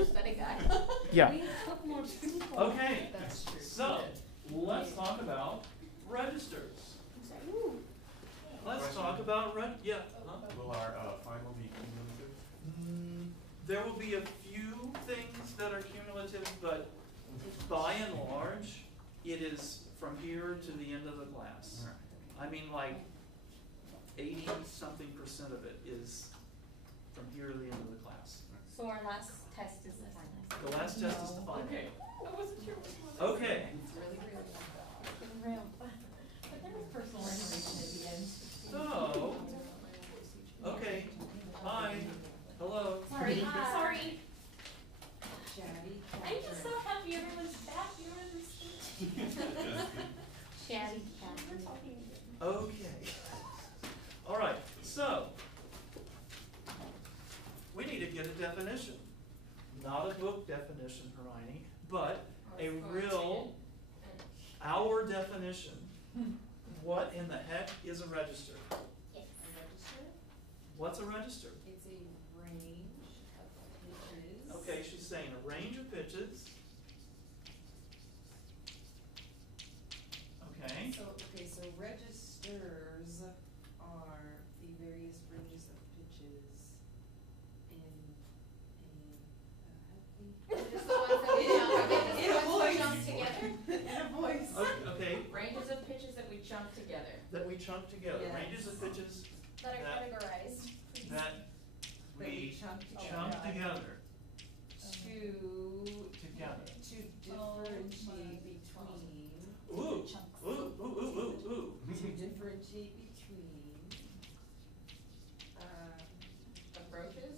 aesthetic guy. Yeah. Okay, That's true. so let's talk about registers. Let's talk about yeah. Huh? Will our final be cumulative? There will be a few things that are cumulative, but by and large, it is from here to the end of the class. I mean, like 80-something% of it is from here to the end of the class. So our last test is the final. The last test is the final. Okay. I wasn't sure which one. Okay. It's really, really But there was personal information at the end. So, okay. Hi. Hello. Sorry, sorry. Chatty. I'm just so happy everyone's back. You were in Chatty cat. We're talking. Okay. All right. So, we need to get a definition. Not a book definition, Hermione, but a real, our definition. What in the heck is a register? Yes. A register? What's a register? It's a range of pitches. Okay, she's saying a range of pitches. Okay. So registers are the various ranges of pitches in Just the ones that we jump, are they just In a the ones we voice. jump together? in a voice. Okay. Ranges of pitches that we jump together. That we chunk together. Yes. Ranges of pitches That are That- categorized. that That we we chunk chunk together. to Together. differentiate between Ooh, ooh, ooh, ooh, ooh, ooh. to differentiate between Approaches?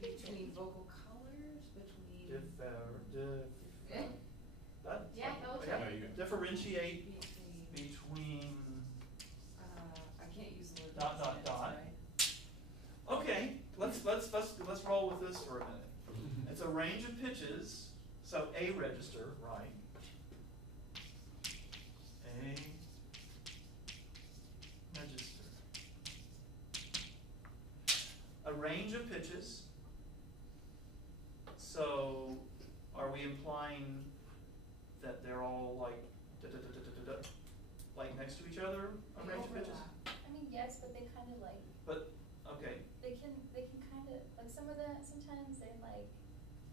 between vocal colors, between That- Yeah, okay. Yeah, you got differentiate between between, I can't use the word Dot, dot, that's dot. right. okay, let's roll with this for a minute. It's a range of pitches, so a register, right? A register. A range of pitches. So are we implying that they're all like like next to each other, a range of pitches? Overlap. I mean, yes, but they kind of like, But, okay, they can kind of, like some of them, sometimes they're like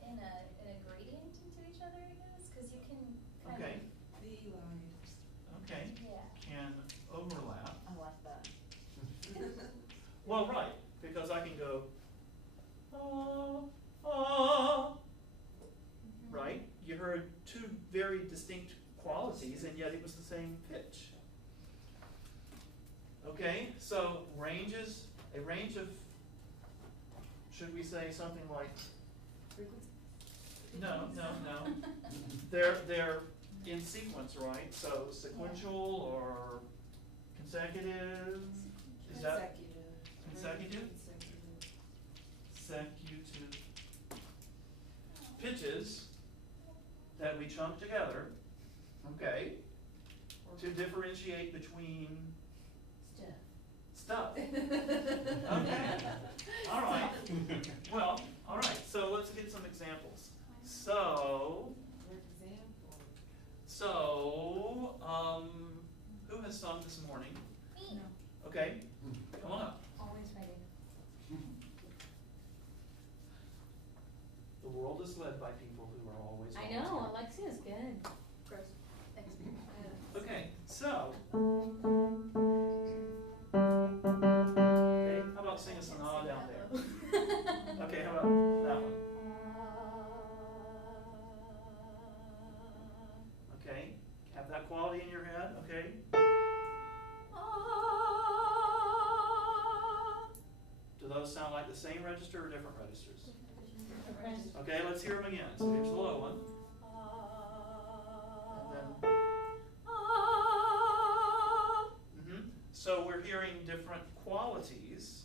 in a gradient into each other, I guess, because you can kind okay, of, The lines. okay, yeah. can overlap. I like that. Well, right, because I can go, ah, right? You heard two very distinct qualities, and yet it was the same pitch. Okay, so ranges, a range of, should we say something like, no. They're in sequence, right? So sequential or consecutive, is that consecutive? Consecutive pitches that we chunk together, okay, to differentiate between stuff. Okay, all right. Well, all right, so let's get some examples. For example. Who has sung this morning? Me. Okay, come on up. Always ready. The world is led by people who are always I volunteering. know, Alexia's good. Gross. Thanks. Okay, so. Okay, how about sing a sonata down there? Okay, how about that one? Okay, have that quality in your head, okay? Do those sound like the same register or different registers? Okay, let's hear them again. So here's the low one. And then. So we're hearing different qualities.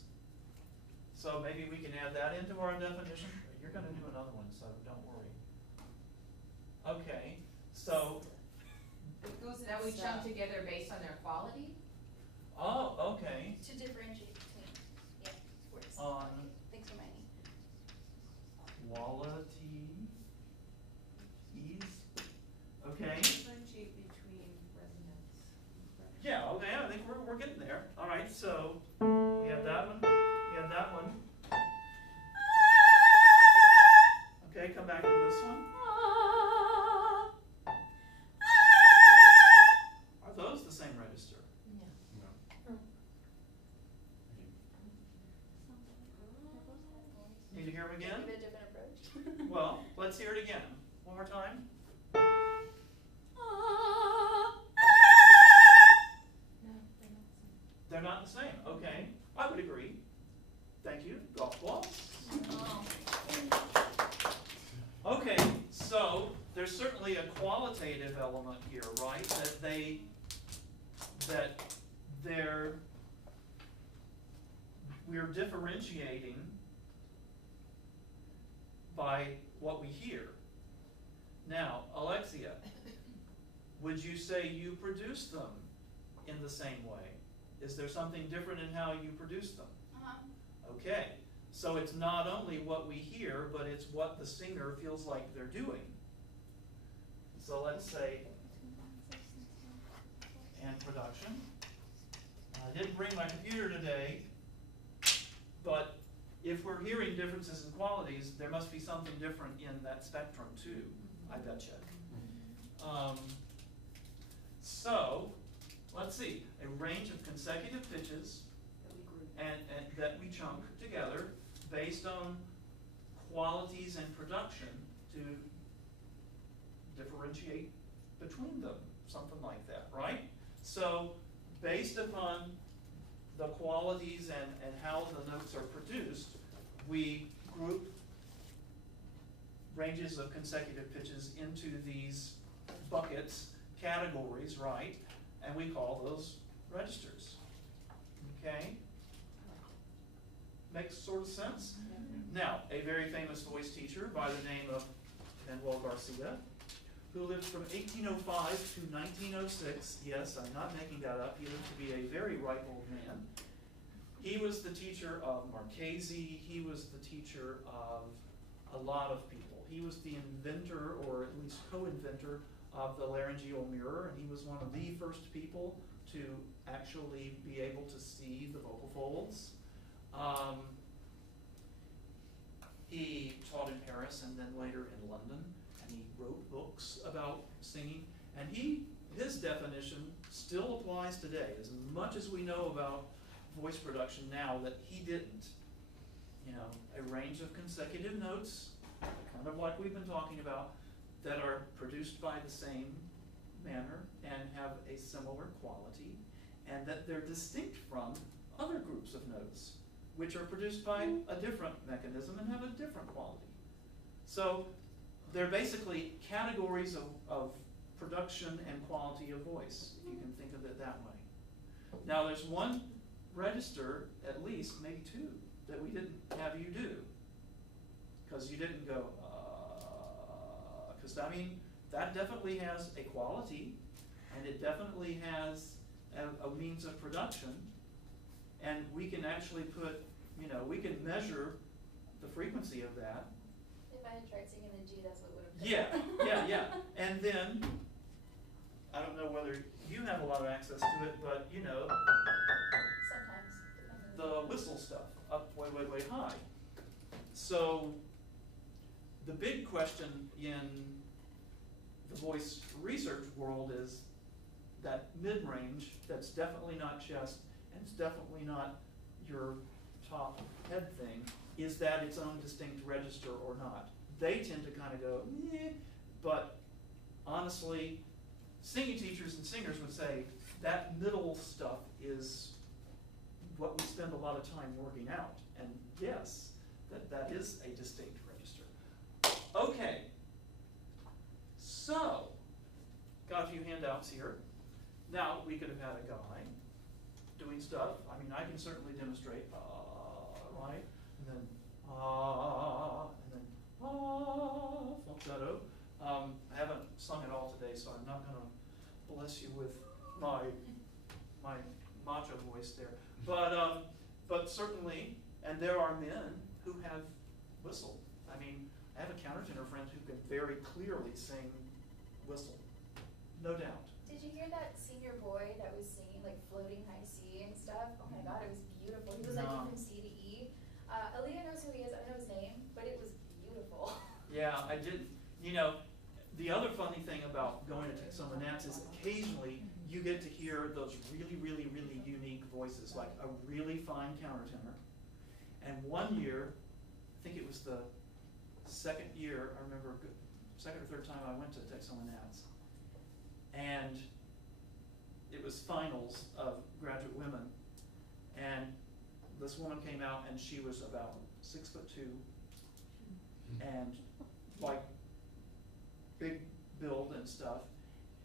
So maybe we can add that into our definition. You're going to do another one, so don't worry. Okay, so. It goes That we in chunk stuff. together based on their quality? Oh, okay. To differentiate between, yeah, words. On. Thanks, Hermione. hear them again? Give it a different approach. Well, let's hear it again. One more time. No, They're not the same. Okay, I would agree. Thank you. Golf ball. Okay, so there's certainly a qualitative element here, right? We're differentiating by what we hear. Now, Alexia, would you say you produce them in the same way? Is there something different in how you produce them? Okay, so it's not only what we hear, but it's what the singer feels like they're doing. So let's say, and production. I didn't bring my computer today, but if we're hearing differences in qualities, there must be something different in that spectrum too, I betcha. So, let's see, a range of consecutive pitches and that we chunk together based on qualities and production to differentiate between them, something like that, right? So, based upon the qualities and how the notes are produced, we group ranges of consecutive pitches into these buckets, categories, right? And we call those registers. Okay? Makes sort of sense? Now, a very famous voice teacher by the name of Manuel Garcia, who lived from 1805 to 1906. Yes, I'm not making that up. He lived to be a very ripe old man. He was the teacher of Marchesi. He was the teacher of a lot of people. He was the inventor, or at least co-inventor, of the laryngeal mirror, and he was one of the first people to actually be able to see the vocal folds. He taught in Paris and then later in London, and he wrote books about singing, and his definition still applies today. As much as we know about voice production now that he didn't, you know, a range of consecutive notes, kind of like we've been talking about, that are produced by the same manner and have a similar quality, and that they're distinct from other groups of notes, which are produced by a different mechanism and have a different quality. So they're basically categories of production and quality of voice, if you can think of it that way. Now there's one register, at least, maybe two, that we didn't have you do. Because you didn't go, because I mean, that definitely has a quality, and it definitely has a means of production, and we can actually put, you know, we can measure the frequency of that. If I had tried singing in G, that's what would have Yeah, yeah. And then, I don't know whether you have a lot of access to it, but you know, sometimes. the whistle stuff, up way, way, way high. So, the big question in the voice research world is that mid-range that's definitely not chest, and it's definitely not your top head thing, is that its own distinct register or not? They tend to kind of go, eh, but honestly, singing teachers and singers would say that middle stuff is what we spend a lot of time working out. And yes, that is a distinct register. Okay, so, got a few handouts here. Now, we could have had a guy doing stuff. I mean, I can certainly demonstrate, right? And then, and then, falsetto. I haven't sung it all today, so I'm not going to bless you with my macho voice there. But certainly, and there are men who have whistle. I mean, I have a countertenor friend who can very clearly sing whistle, no doubt. Did you hear that senior boy that was singing like floating high C and stuff? Oh my God, it was beautiful. He was like from C to E. Aaliyah knows who he is. I don't know his name, but it was beautiful. Yeah, I did. You know, the other funny thing about going to some of Nats is occasionally you get to hear those really, really, really unique voices, like a really fine countertenor. And one year, I think it it was the second year, I remember, second or third time I went to Texas A&Ms. And it was finals of graduate women. And this woman came out and she was about 6'2", and like big build and stuff.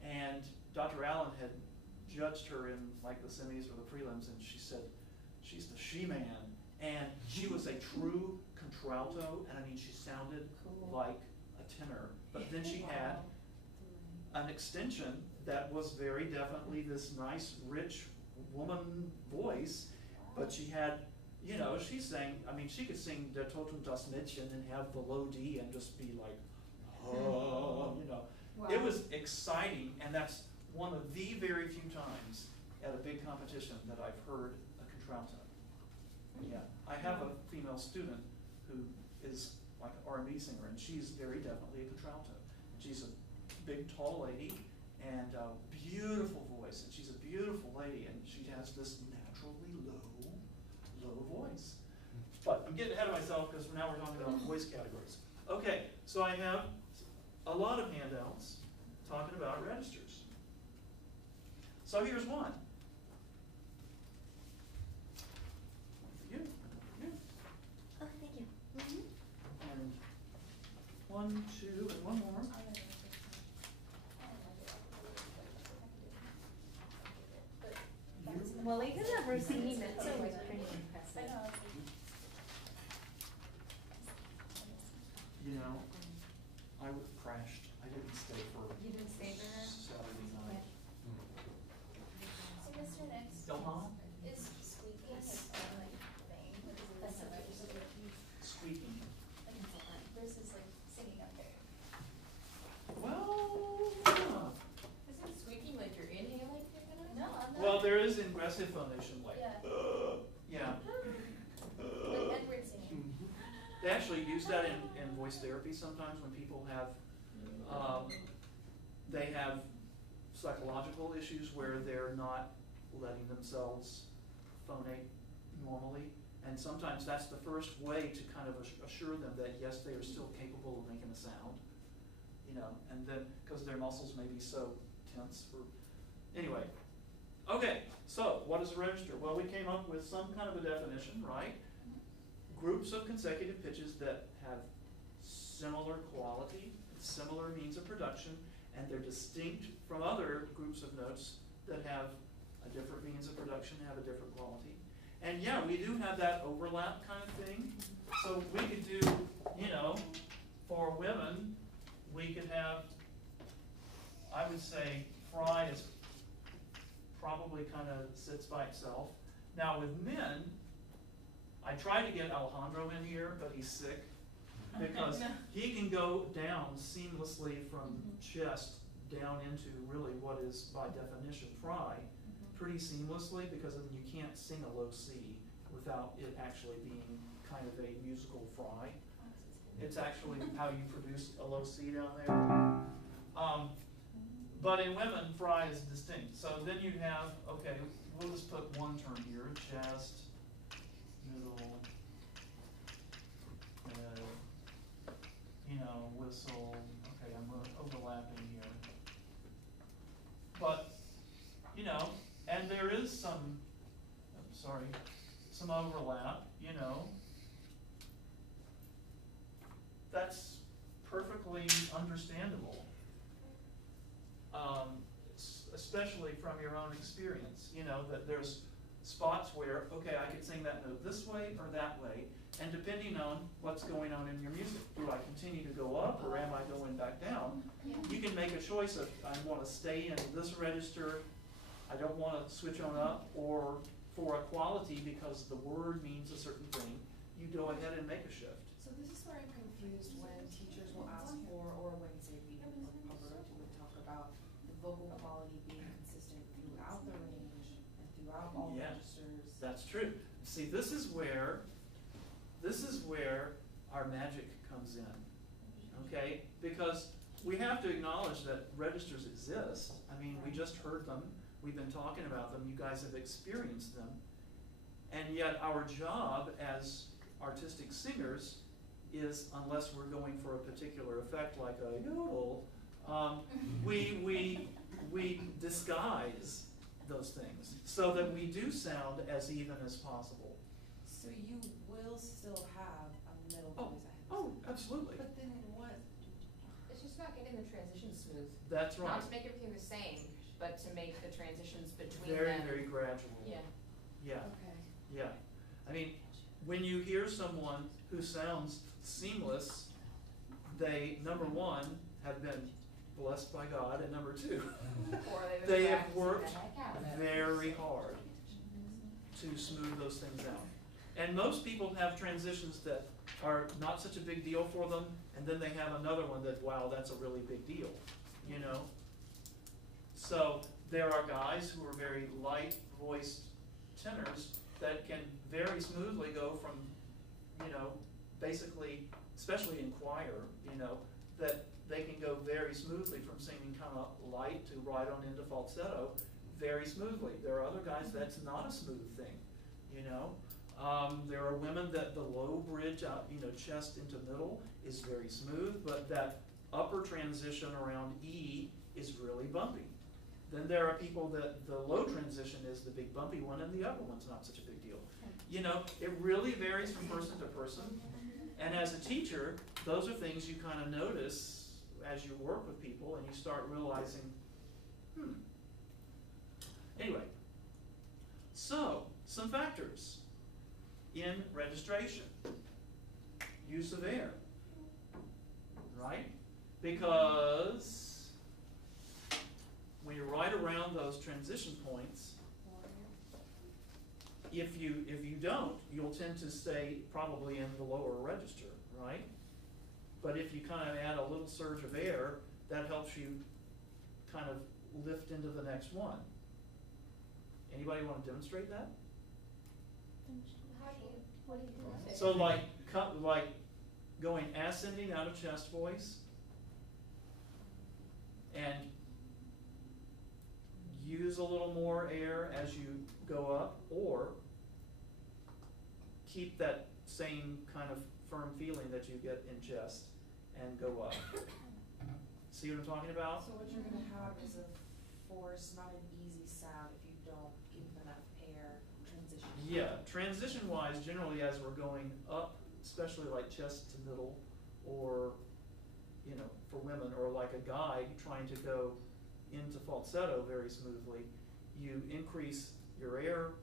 And Dr. Allen had judged her in like the semis or the prelims, and she said, she's the she-man. And she was a true contralto, and I mean, she sounded like a tenor. But then she had an extension that was very definitely this nice, rich woman voice, but she had, you know, she sang, I mean, she could sing Der Toten das Mädchen and have the low D and just be like, oh, you know. Wow. It was exciting, and that's one of the very few times at a big competition that I've heard a contralto. Yeah, I have a female student who is like an R&B singer, and she's very definitely a contralto. She's a big, tall lady, and a beautiful voice, and she's a beautiful lady, and she has this naturally low voice. But I'm getting ahead of myself because now we're talking about voice categories. Okay, so I have a lot of handouts talking about registers. So here's one. For you. Oh, thank you. And 1, 2, and one more. Well, even the receiving it, so it was pretty impressive. You know, I crashed. I didn't stay for You didn't stay there? Saturday night. So Mr. Nix, Uh-huh. is squeaking its own like thing? Like, is it That's like okay. just like Squeaking. versus like singing up there? Well, yeah. Isn't squeaking like you're inhaling kind of? No, I'm not. Well, there is ingressive phonation, like, Yeah. yeah. Like Edward singing. They actually use that in voice therapy sometimes when people have, they have psychological issues where they're not letting themselves phonate normally. And sometimes that's the first way to kind of assure them that yes, they are still capable of making a sound, you know, and then, because their muscles may be so tense for, anyway. Okay, so what is a register? Well, we came up with some kind of a definition, right? Groups of consecutive pitches that have similar quality, similar means of production, and they're distinct from other groups of notes that have a different means of production, have a different quality. And yeah, we do have that overlap kind of thing. So we could do, you know, for women, we could have, I would say, Fry is probably kind of sits by itself. Now with men, I tried to get Alejandro in here, but he's sick because he can go down seamlessly from chest down into really what is by definition Fry pretty seamlessly, because then you can't sing a low C without it actually being kind of a musical Fry. It's actually how you produce a low C down there. But in women, Fry is distinct. So then you have, okay, we'll just put one term here, chest, middle, you know, whistle. Okay, I'm overlapping here. But, you know, and there is some, some overlap, you know. That's perfectly understandable. Especially from your own experience, you know, that there's spots where, okay, I could sing that note this way or that way, and depending on what's going on in your music, do I continue to go up or am I going back down? You can make a choice of, I want to stay in this register, I don't want to switch on up, or for a quality, because the word means a certain thing, you go ahead and make a shift. So this is where I'm confused when teachers will ask for, or when, say, we would talk about the vocal quality being consistent throughout the range and throughout all Yeah. registers. That's true. See, this is where our magic comes in, okay? Because we have to acknowledge that registers exist. I mean, we just heard them. We've been talking about them. You guys have experienced them. And yet our job as artistic singers is, unless we're going for a particular effect like a yodel, we disguise those things so that we do sound as even as possible. So you will still have a middle voice ahead. Oh, absolutely. But then what? It's just not getting the transition smooth. That's right. Not to make everything the same, but to make the transitions between Very, them. very gradual. Yeah. Yeah, Okay. yeah. I mean, when you hear someone who sounds seamless, they, number one, have been blessed by God, and number two, Or they have practicing worked the heck out of it. very hard to smooth those things out. And most people have transitions that are not such a big deal for them, and then they have another one that, wow, that's a really big deal, you know? So there are guys who are very light voiced tenors that can very smoothly go from, you know, basically, especially in choir, you know, that they can go very smoothly from singing kind of light to right on into falsetto very smoothly. There are other guys that's not a smooth thing, you know. There are women that the low bridge out, you know, chest into middle is very smooth, but that upper transition around E is really bumpy. Then there are people that the low transition is the big bumpy one and the upper one's not such a big deal. You know, it really varies from person to person. And as a teacher, those are things you kind of notice as you work with people and you start realizing, Anyway, so some factors in registration. Use of air, right? Because when you're right around those transition points, if you don't, you'll tend to stay probably in the lower register, right? But if you kind of add a little surge of air, that helps you kind of lift into the next one. Anybody want to demonstrate that? What do you do? So like going ascending out of chest voice and use a little more air as you go up, or keep that same kind of firm feeling that you get in chest and go up. See what I'm talking about? So what you're gonna have is a force, not an easy sound if you don't give enough air transition. Yeah, transition-wise, generally as we're going up, especially like chest to middle, or, you know, for women, or like a guy trying to go into falsetto very smoothly, you increase your air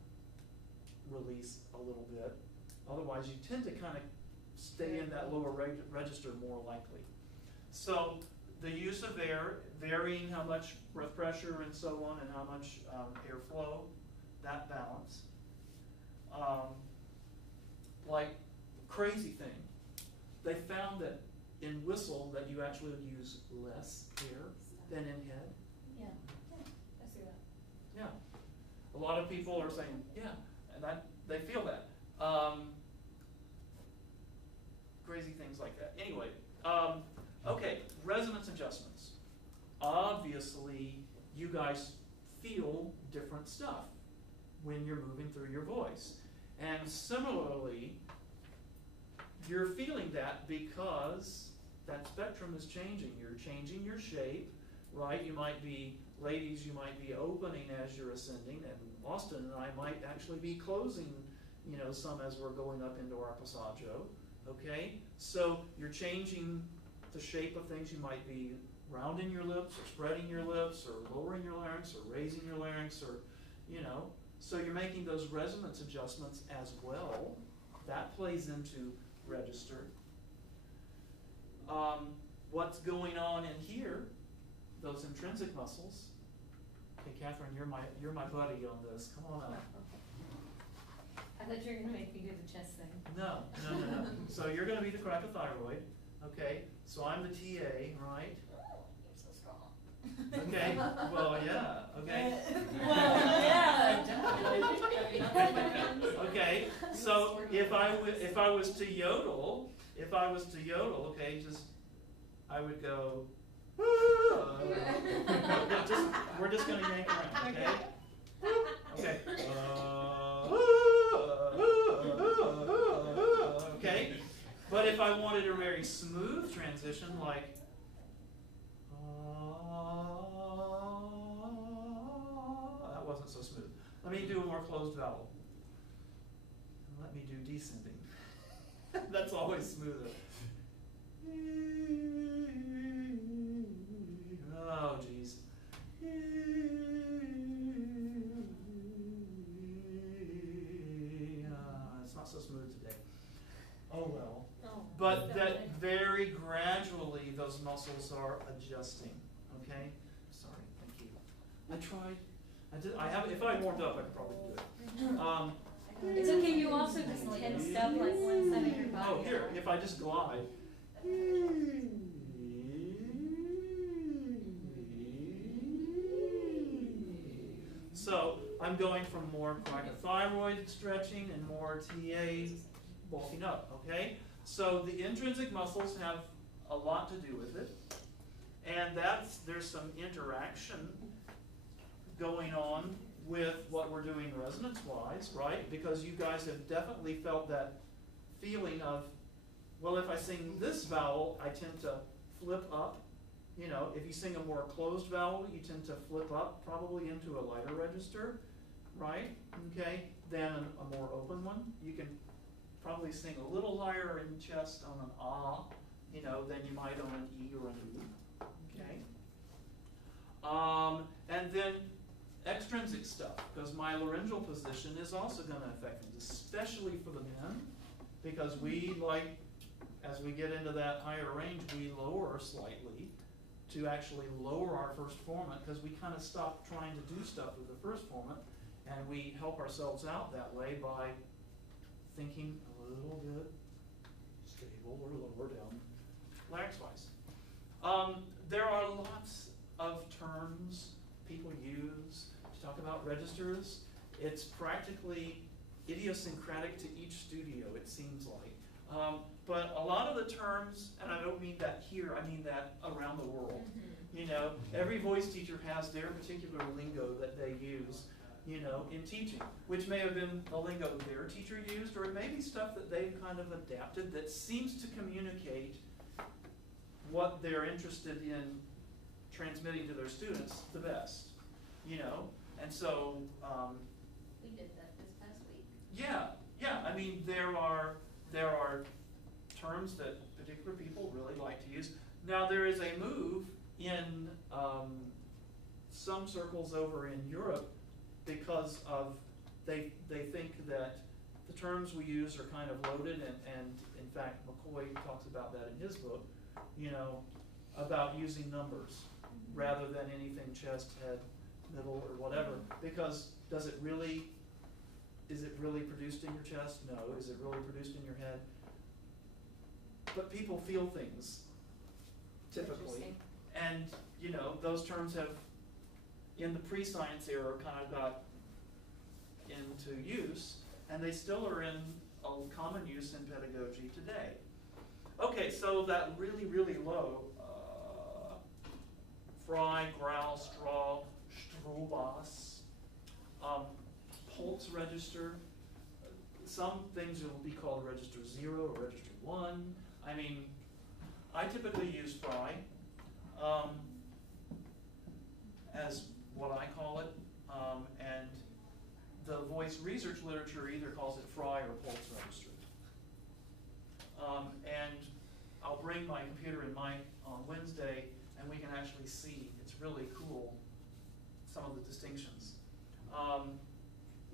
release a little bit. Otherwise, you tend to kind of stay in that lower register more likely. So the use of air, varying how much breath pressure and so on, and how much airflow, that balance. Like, crazy thing, they found that in whistle that you actually would use less air than in head. Yeah, I see that. Yeah. A lot of people are saying, yeah, and they feel that. Crazy things like that. Anyway, okay, resonance adjustments. Obviously, you guys feel different stuff when you're moving through your voice. And similarly, you're feeling that because that spectrum is changing. You're changing your shape, right? You might be, ladies, you might be opening as you're ascending, and Austin and I might actually be closing, you know, some as we're going up into our passaggio, okay? So you're changing the shape of things. You might be rounding your lips, or spreading your lips, or lowering your larynx, or raising your larynx, or, you know. So you're making those resonance adjustments as well. That plays into register. What's going on in here, those intrinsic muscles. Okay, Catherine, you're my buddy on this. Come on up. I thought you were gonna make me do the chest thing. No. So you're going to be the cricothyroid. Okay, so I'm the TA, right? You're so strong. Okay, well, yeah, okay. Well, yeah, definitely. Okay, so if I was to yodel, okay, I would go, we're just gonna yank around, okay? Okay. Okay. But if I wanted a very smooth transition, like, that wasn't so smooth. Let me do a more closed vowel. Let me do descending. That's always smoother. Oh, geez. It's not so smooth today. Oh well. Oh, But so that very gradually those muscles are adjusting. Okay? Sorry, thank you. I tried. I have. If I warmed up, I could probably do it. It's okay, you also just tensed up like one side of your body. Oh, here, if I just glide. So I'm going from more cricothyroid stretching and more TA bulking up, okay? So the intrinsic muscles have a lot to do with it. And there's some interaction going on with what we're doing resonance-wise, right? Because you guys have definitely felt that feeling of, well, if I sing this vowel, I tend to flip up. You know, if you sing a more closed vowel, you tend to flip up probably into a lighter register, right? Okay, than a more open one. You can probably sing a little higher in chest on an ah, you know, than you might on an e or an oo. Okay. And then extrinsic stuff, because my laryngeal position is also going to affect things, especially for the men, because we like, as we get into that higher range, we lower slightly to actually lower our first formant, because we kind of stop trying to do stuff with the first formant, and we help ourselves out that way by thinking a little bit stable or lower down larynx-wise. There are lots of terms people use to talk about registers. It's practically idiosyncratic to each studio, it seems like. But a lot of the terms, and I don't mean that here, I mean that around the world. You know, every voice teacher has their particular lingo that they use, you know, in teaching, which may have been the lingo their teacher used, or it may be stuff that they've kind of adapted that seems to communicate what they're interested in transmitting to their students the best, you know. And so We did that this past week. yeah, I mean, there are terms that particular people really like to use. Now there is a move in some circles over in Europe, because of they think that the terms we use are kind of loaded, and in fact McCoy talks about that in his book, you know, about using numbers rather than anything chest, head, middle, or whatever, because is it really produced in your chest? No. Is it really produced in your head? But people feel things, typically. And, you know, those terms have, in the pre-science era, kind of got into use, and they still are in a common use in pedagogy today. Okay, so that really, really low, fry, growl, straw, strobos, pulse register. Some things will be called register 0 or register 1. I mean, I typically use fry as what I call it, and the voice research literature either calls it fry or pulse register. And I'll bring my computer and mic on Wednesday, and we can actually see. It's really cool, some of the distinctions.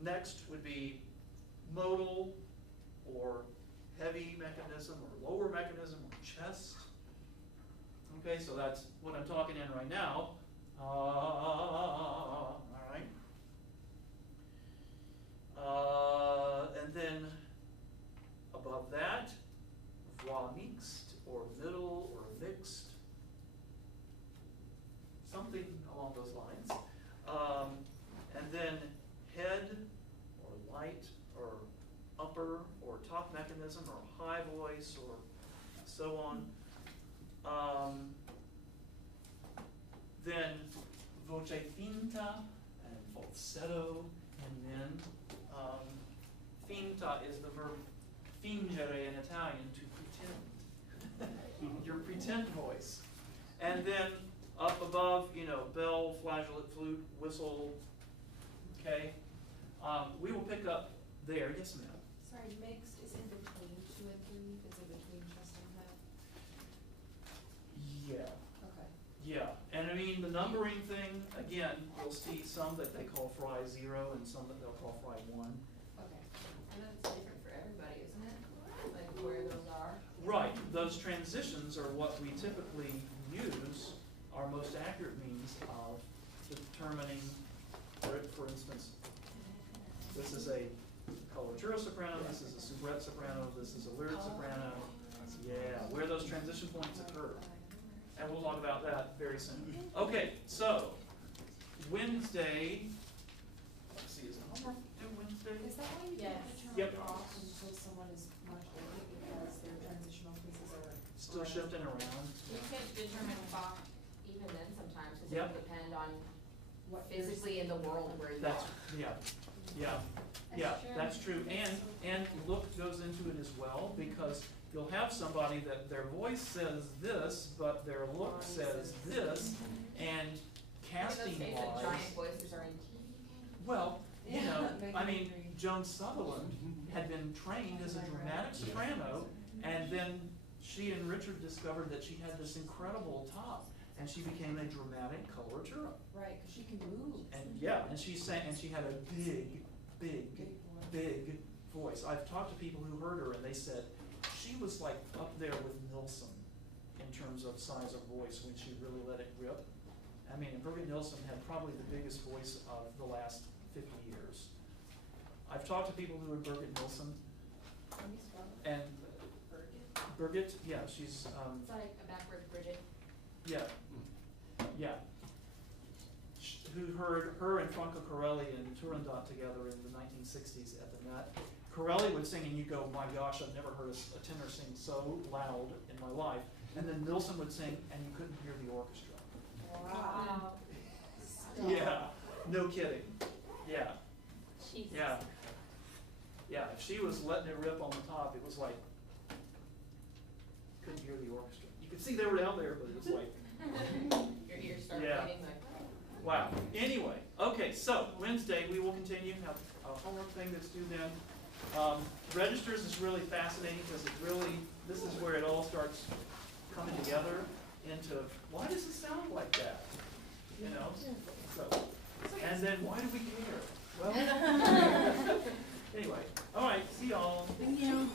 Next would be modal or heavy mechanism or lower mechanism or chest. Okay, so that's what I'm talking in right now. All right. And then above that, voix mixte or middle or mixed. Something along those lines. And then head or light or upper or top mechanism or high voice or so on. Then voce finta and falsetto, and then finta is the verb fingere in Italian, to pretend. pretend voice. And then up above, you know, bell, flageolet, flute, whistle, okay? We will pick up there. Yes, ma'am? Sorry, mixed is in between 2 and 3, it's in between chest and head. Yeah. Okay. Yeah, and I mean, the numbering thing, again, you'll see some that they call fry 0 and some that they'll call fry 1. Okay, and that's different for everybody, isn't it? Like where those are? Right, those transitions are what we typically use, our most accurate means of determining, for instance, this is a coloratura soprano, this is a soubrette soprano, this is a lyric soprano. Yeah, where those transition points occur. And we'll talk about that very soon. Okay, so Wednesday, let's see, is it homework due Wednesday? Is that why you Yes. can't determine Yep. off until someone is much older because their transitional pieces are Still shifting around. We can determine Bach even then sometimes, because Yep. it will depend on what physically in the world where you That's, are. yeah, that's true. And look goes into it as well, because you'll have somebody that their voice says this, but their look says this, and casting Let's face it, wise, giant voices are in TV. well, you Yeah, know, they I can mean, agree. Joan Sutherland had been trained as a dramatic soprano, and then she and Richard discovered that she had this incredible top, and she became a dramatic coloratura. Right, because she can move. And yeah, and she sang, and she had a big Big voice. voice. I've talked to people who heard her, and they said she was like up there with Nilsson in terms of size of voice when she really let it rip. I mean, Birgit Nilsson had probably the biggest voice of the last 50 years. I've talked to people who are Birgit Nilsson, Can you spell it? and Birgit, yeah, she's, It's like a backward Bridget. yeah, who heard her and Franco Corelli and Turandot together in the 1960s at the Met. Corelli would sing, and you go, my gosh, I've never heard a tenor sing so loud in my life. And then Nilsson would sing, and you couldn't hear the orchestra. Wow. Yeah, no kidding. Yeah, Jesus. yeah. Yeah, if she was letting it rip on the top, it was like, couldn't hear the orchestra. You could see they were down there, but it was like, Your ears start Yeah. bleeding like. wow. Anyway, okay, so Wednesday we will continue, have a homework thing that's due then. Registers is really fascinating because it really, this is where it all starts coming together into, why does it sound like that? You know? So, and then why do we care? Well, anyway, all right, see y'all. Thank you.